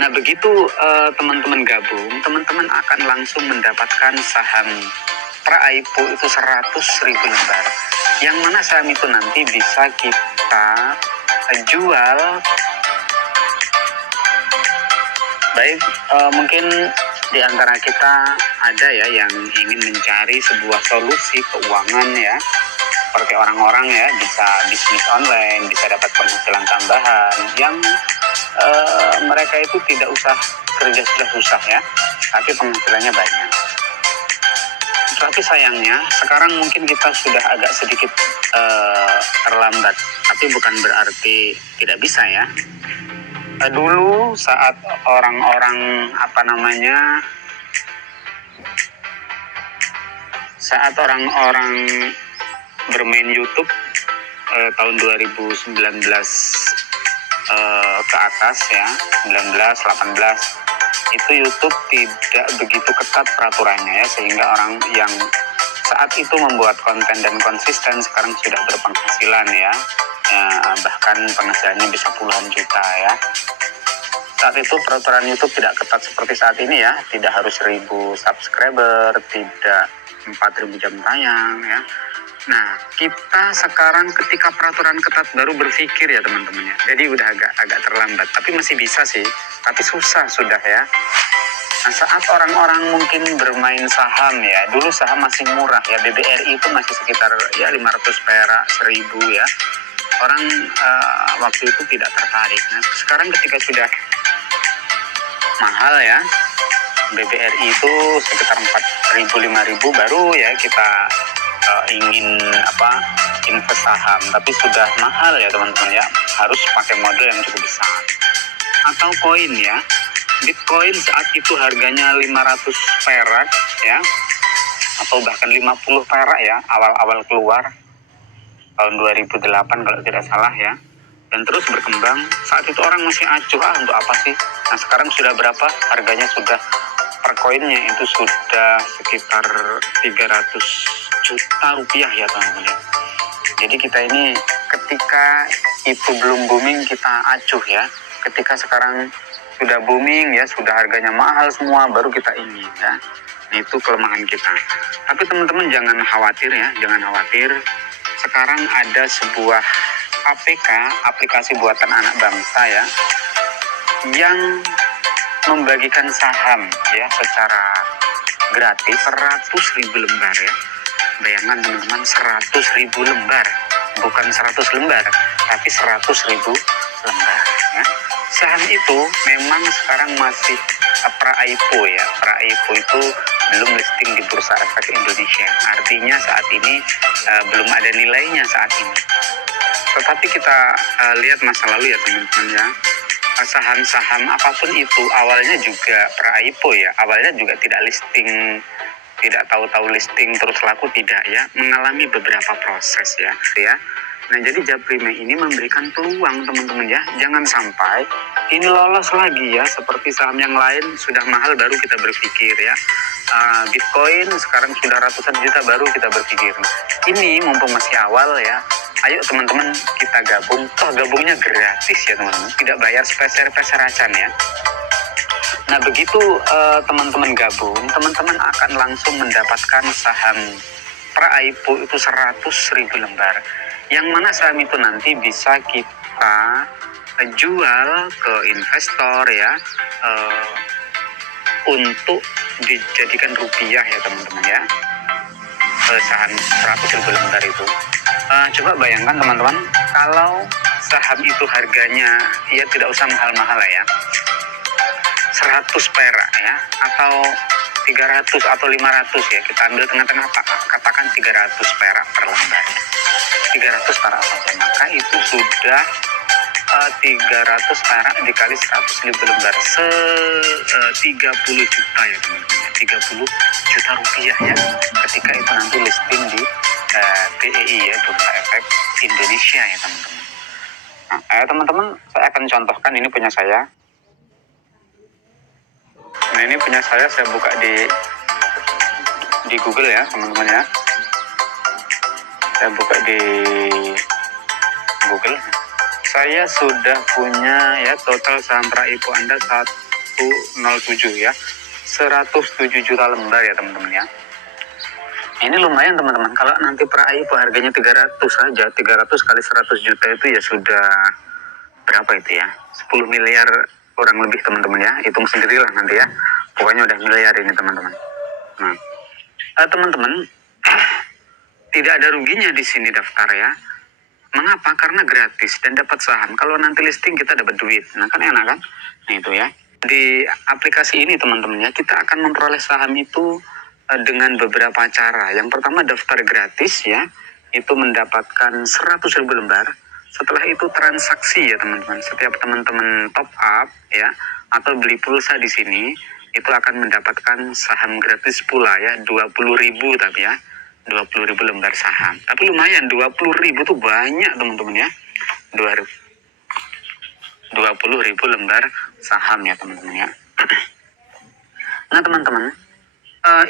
Nah, begitu teman-teman gabung, teman-teman akan langsung mendapatkan saham Praipo itu 100.000 lembar. Yang mana saham itu nanti bisa kita jual. Baik, mungkin di antara kita ada ya yang ingin mencari sebuah solusi keuangan ya, seperti orang-orang ya bisa bisnis online, bisa dapat penghasilan tambahan yang mereka itu tidak usah kerja susah ya, tapi penghasilannya banyak. Tapi sayangnya sekarang mungkin kita sudah agak sedikit terlambat, tapi bukan berarti tidak bisa ya. Dulu saat orang-orang saat orang-orang bermain YouTube tahun 2019 ke atas ya, 19, 18, itu YouTube tidak begitu ketat peraturannya ya, sehingga orang yang saat itu membuat konten dan konsisten sekarang sudah berpenghasilan ya, bahkan penghasilannya bisa puluhan juta ya. Saat itu peraturan YouTube tidak ketat seperti saat ini ya, tidak harus 1.000 subscriber, tidak 4.000 jam tayang ya. Nah, kita sekarang ketika peraturan ketat baru berpikir ya teman-teman ya. Jadi udah agak terlambat, tapi masih bisa sih, tapi susah sudah ya. Nah, saat orang-orang mungkin bermain saham ya, dulu saham masih murah ya, BBRI itu masih sekitar ya 500 perak, 1.000 ya. Orang waktu itu tidak tertarik. Nah, sekarang ketika sudah mahal ya, BBRI itu sekitar 4.000, 5.000 baru ya kita ingin invest saham, tapi sudah mahal ya teman-teman ya, harus pakai modal yang cukup besar. Atau koin ya, Bitcoin saat itu harganya 500 perak ya, atau bahkan 50 perak ya, awal-awal keluar tahun 2008 kalau tidak salah ya, dan terus berkembang. Saat itu orang masih acuh, untuk apa sih. Nah, sekarang sudah berapa harganya? Sudah per koinnya itu sudah sekitar 300 juta rupiah ya teman-teman ya. Jadi kita ini ketika itu belum booming kita acuh ya, ketika sekarang sudah booming ya, sudah harganya mahal semua, baru kita ingin ya. Nah, itu kelemahan kita. Tapi teman-teman jangan khawatir ya, jangan khawatir. Sekarang ada sebuah APK, aplikasi buatan anak bangsa ya, yang membagikan saham ya secara gratis 100.000 lembar ya. Bayangkan teman-teman, 100.000 lembar, bukan 100 lembar, tapi 100.000 lembar ya. Saham itu memang sekarang masih Praipo ya. Praipo itu belum listing di Bursa Efek Indonesia, artinya saat ini belum ada nilainya saat ini. Tetapi kita lihat masa lalu ya teman-teman ya, saham-saham apapun itu awalnya juga Praipo ya, awalnya juga tidak listing, tidak tahu-tahu listing terus laku, tidak ya, mengalami beberapa proses ya. Nah, jadi Japrime ini memberikan peluang teman-teman ya, jangan sampai ini lolos lagi ya, seperti saham yang lain sudah mahal baru kita berpikir ya. Bitcoin sekarang sudah ratusan juta baru kita berpikir. Ini mumpung masih awal ya, ayo teman-teman kita gabung, toh gabungnya gratis ya teman-teman, tidak bayar sepeser-peser acan ya. Nah, begitu teman-teman gabung, teman-teman akan langsung mendapatkan saham Praipo itu 100.000 lembar. Yang mana saham itu nanti bisa kita jual ke investor ya, untuk dijadikan rupiah ya teman-teman ya. Saham 100.000 lembar itu, coba bayangkan teman-teman, kalau saham itu harganya ya tidak usah mahal-mahal lah ya, 100 perak ya, atau 300 atau 500 ya, kita ambil tengah-tengah, katakan 300 perak per lembar, 300 perak saja, maka itu sudah 300 perak dikali 100.000 lembar, 30 juta ya teman-teman, 30 juta rupiah ya, ketika itu nanti listing di BEI ya, Bursa Efek Indonesia ya teman-teman. Nah, teman-teman, saya akan contohkan, ini punya saya. Nah, ini punya saya buka di Google ya teman-teman ya. Saya buka di Google, Saya sudah punya ya total saham Praipo Anda 107 ya, 107 juta lembar ya teman-teman ya. Ini lumayan teman-teman, kalau nanti Praipo harganya 300 saja, 300 kali 100 juta itu ya sudah berapa itu ya, 10 miliar kurang lebih teman-teman ya, hitung sendirilah nanti ya, pokoknya udah miliar ini teman-teman. Nah, teman-teman, tidak ada ruginya di sini daftar ya. Mengapa? Karena gratis dan dapat saham. Kalau nanti listing kita dapat duit, nah kan enak kan? Nah itu ya. Di aplikasi ini teman-teman ya, kita akan memperoleh saham itu dengan beberapa cara. Yang pertama daftar gratis ya, itu mendapatkan 100.000 lembar. Setelah itu transaksi ya teman-teman. Setiap teman-teman top up ya, atau beli pulsa di sini, itu akan mendapatkan saham gratis pula ya, 20.000 tapi ya. 20.000 lembar saham. Tapi lumayan, 20.000 tuh banyak teman-teman ya. 20.000 lembar saham ya teman-teman ya. Nah teman-teman,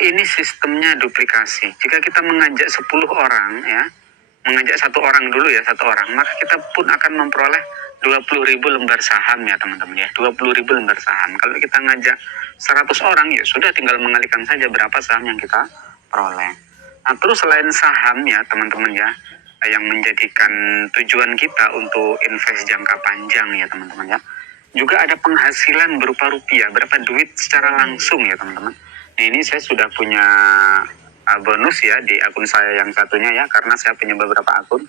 ini sistemnya duplikasi. Jika kita mengajak 10 orang ya, mengajak satu orang dulu ya, satu orang, maka kita pun akan memperoleh 20.000 lembar saham ya teman-teman ya. 20.000 lembar saham. Kalau kita ngajak 100 orang ya sudah, tinggal mengalihkan saja berapa saham yang kita peroleh. Nah, terus selain saham ya teman-teman ya, yang menjadikan tujuan kita untuk invest jangka panjang ya teman-teman ya, juga ada penghasilan berupa rupiah, berapa duit secara langsung ya teman-teman. Nah, ini saya sudah punya bonus ya di akun saya yang satunya ya, karena saya punya beberapa akun.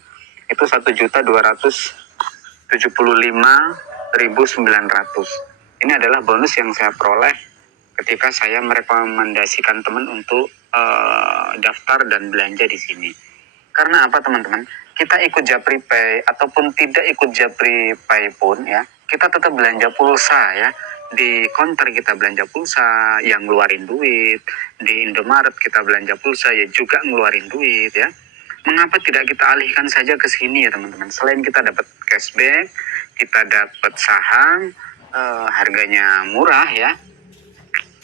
Itu 1.275.900. Ini adalah bonus yang saya peroleh ketika saya merekomendasikan teman untuk daftar dan belanja di sini. Karena apa teman-teman? Kita ikut Japri Pay ataupun tidak ikut Japri Pay pun ya, kita tetap belanja pulsa ya. Di counter kita belanja pulsa, yang ngeluarin duit. Di Indomaret kita belanja pulsa, ya juga ngeluarin duit ya. Mengapa tidak kita alihkan saja ke sini ya teman-teman? Selain kita dapat cashback, kita dapat saham, harganya murah ya,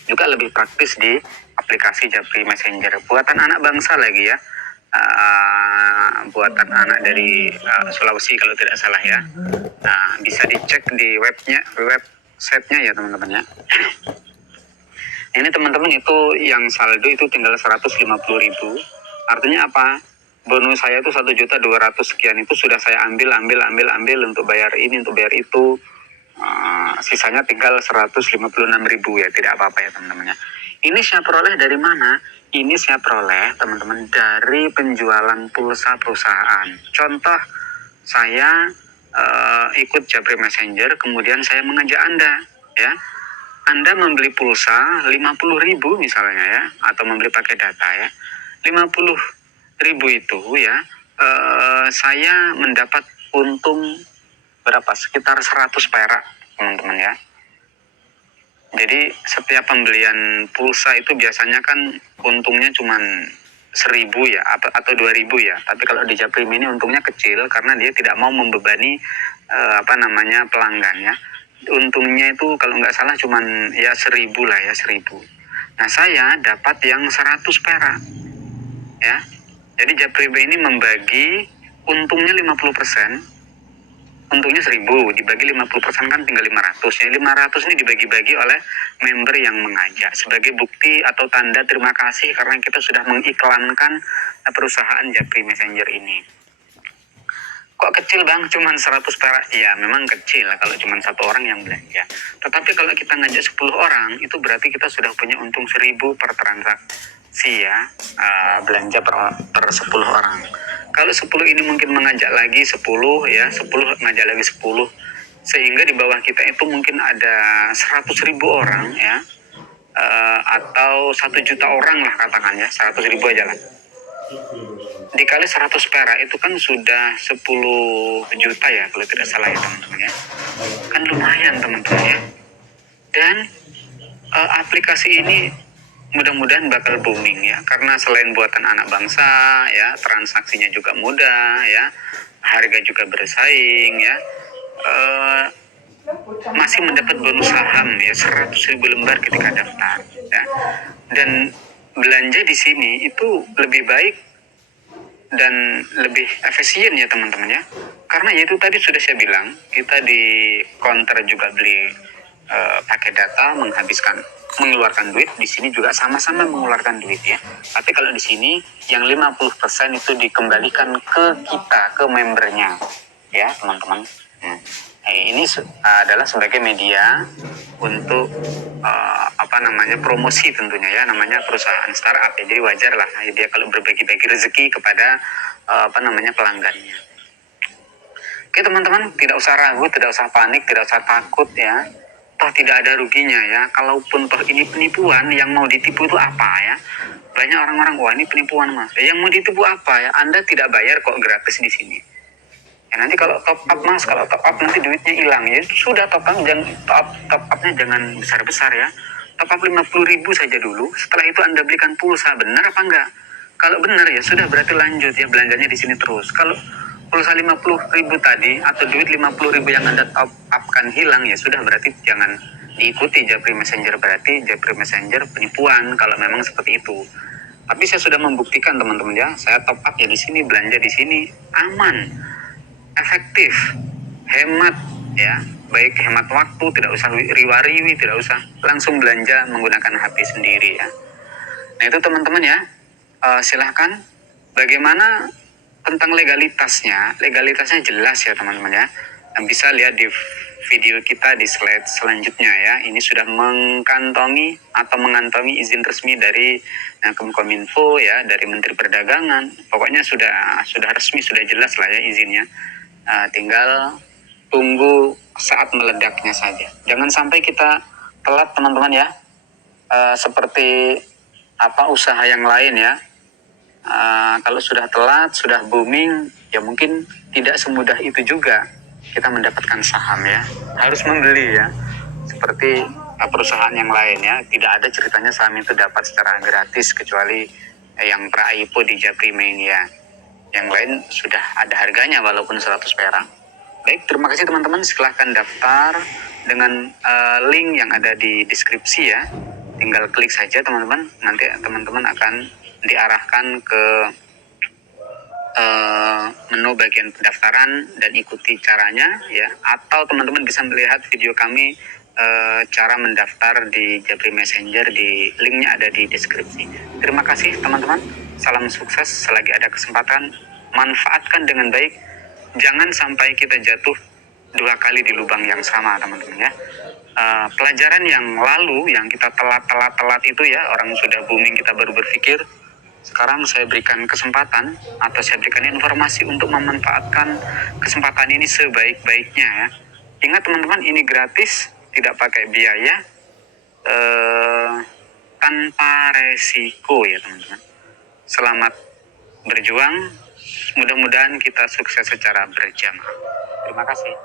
juga lebih praktis di aplikasi Japri Messenger. Buatan anak bangsa lagi ya, buatan anak dari Sulawesi kalau tidak salah ya. Bisa dicek di websitenya ya teman-teman ya. Ini teman-teman, itu yang saldo itu tinggal 150.000. Artinya apa? Bonus saya itu 1.200.000 sekian itu sudah saya ambil untuk bayar ini, untuk bayar itu. Sisanya tinggal 156.000 ya, tidak apa-apa ya teman-teman ya. Ini saya peroleh dari mana? Ini saya peroleh teman-teman dari penjualan pulsa perusahaan. Contoh, saya ikut Japri Messenger, kemudian saya mengajak Anda ya. Anda membeli pulsa 50.000 misalnya ya, atau membeli pakai data ya, 50.000 itu ya, saya mendapat untung berapa? Sekitar 100 perak teman-teman ya. Jadi setiap pembelian pulsa itu biasanya kan untungnya cuma 1.000 ya, atau 2.000 ya. Tapi kalau di Japri ini untungnya kecil karena dia tidak mau membebani pelanggan ya. Untungnya itu kalau nggak salah cuma ya 1.000 lah ya, 1.000. Nah saya dapat yang 100 perak ya. Jadi Japri ini membagi untungnya 50%. Untungnya 1.000 dibagi 50% kan tinggal 500 ya. 500 ini dibagi-bagi oleh member yang mengajak sebagai bukti atau tanda terima kasih karena kita sudah mengiklankan perusahaan Japri Messenger ini. Kok kecil bang? Cuman 100 perak? Ya memang kecil kalau cuman satu orang yang belanja. Tetapi kalau kita ngajak 10 orang itu berarti kita sudah punya untung 1.000 per transaksi ya, belanja per 10 orang. Kalau 10 ini mungkin mengajak lagi 10 ya, 10 ngajak lagi 10, sehingga di bawah kita itu mungkin ada 100.000 orang ya, atau 1 juta orang lah katakan ya, 100.000 aja lah. Dikali 100 perak itu kan sudah 10 juta ya kalau tidak salah ya teman-teman ya. Kan lumayan teman-teman ya. Dan aplikasi ini mudah-mudahan bakal booming ya, karena selain buatan anak bangsa ya, transaksinya juga mudah ya, harga juga bersaing ya, masih mendapat bonus saham ya 100.000 lembar ketika daftar ya. Dan belanja di sini itu lebih baik dan lebih efisien ya teman-teman ya. Karena itu tadi sudah saya bilang, kita di counter juga beli pakai data, mengeluarkan duit. Di sini juga sama-sama mengeluarkan duit ya. Tapi kalau di sini yang 50% itu dikembalikan ke kita, ke membernya ya teman-teman. Ini adalah sebagai media untuk promosi tentunya ya, namanya perusahaan startup ya. Jadi wajar lah dia kalau berbagi-bagi rezeki kepada pelanggannya. Oke teman-teman, tidak usah ragu, tidak usah panik, tidak usah takut ya. Toh tidak ada ruginya ya. Kalaupun toh ini penipuan, yang mau ditipu itu apa ya? Banyak orang-orang, wah ini penipuan mas. Yang mau ditipu apa ya? Anda tidak bayar kok, gratis di sini. Ya, nanti kalau top up mas, kalau top up nanti duitnya hilang ya. Sudah top up, top upnya jangan besar-besar ya. Top up 50.000 saja dulu. Setelah itu Anda belikan pulsa, benar apa enggak? Kalau benar ya sudah, berarti lanjut ya belanjanya di sini terus. Kalau pulsa 50.000 tadi atau duit 50.000 yang Anda top upkan hilang ya sudah, berarti jangan diikuti Japri Messenger. Berarti Japri Messenger penipuan kalau memang seperti itu. Tapi saya sudah membuktikan teman-teman ya, saya top up ya di sini, belanja di sini, aman, efektif, hemat ya, baik hemat waktu, tidak usah riwa-riwi, tidak usah langsung belanja menggunakan hati sendiri ya. Nah itu teman-teman ya, silahkan. Bagaimana tentang legalitasnya jelas ya teman-teman ya. Bisa lihat di video kita di slide selanjutnya ya. Ini sudah mengantongi izin resmi dari Kemenkominfo ya, dari Menteri Perdagangan. Pokoknya sudah resmi, sudah jelas lah ya izinnya. Tinggal tunggu saat meledaknya saja. Jangan sampai kita telat teman-teman ya. Seperti usaha yang lain ya. Kalau sudah telat, sudah booming, ya mungkin tidak semudah itu juga kita mendapatkan saham ya. Harus membeli ya. Seperti perusahaan yang lain ya. Tidak ada ceritanya saham itu dapat secara gratis kecuali yang pra-IPO di Japri Mania. Yang lain sudah ada harganya walaupun 100 perak. Baik, terima kasih teman-teman. Silahkan daftar dengan link yang ada di deskripsi ya. Tinggal klik saja teman-teman. Nanti teman-teman akan diarahkan ke menu bagian pendaftaran dan ikuti caranya ya. Atau teman-teman bisa melihat video kami cara mendaftar di Japri Messenger, di linknya ada di deskripsi. Terima kasih teman-teman. Salam sukses. Selagi ada kesempatan, manfaatkan dengan baik. Jangan sampai kita jatuh 2 kali di lubang yang sama teman-teman ya. Pelajaran yang lalu yang kita telat itu ya, orang sudah booming kita baru berpikir. Sekarang saya berikan kesempatan atau saya berikan informasi untuk memanfaatkan kesempatan ini sebaik-baiknya ya. Ingat teman-teman, ini gratis, tidak pakai biaya, tanpa resiko ya teman-teman. Selamat berjuang, mudah-mudahan kita sukses secara berjamaah. Terima kasih.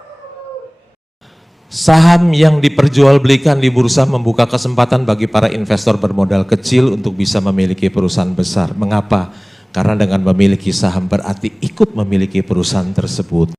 Saham yang diperjualbelikan di bursa membuka kesempatan bagi para investor bermodal kecil untuk bisa memiliki perusahaan besar. Mengapa? Karena dengan memiliki saham berarti ikut memiliki perusahaan tersebut.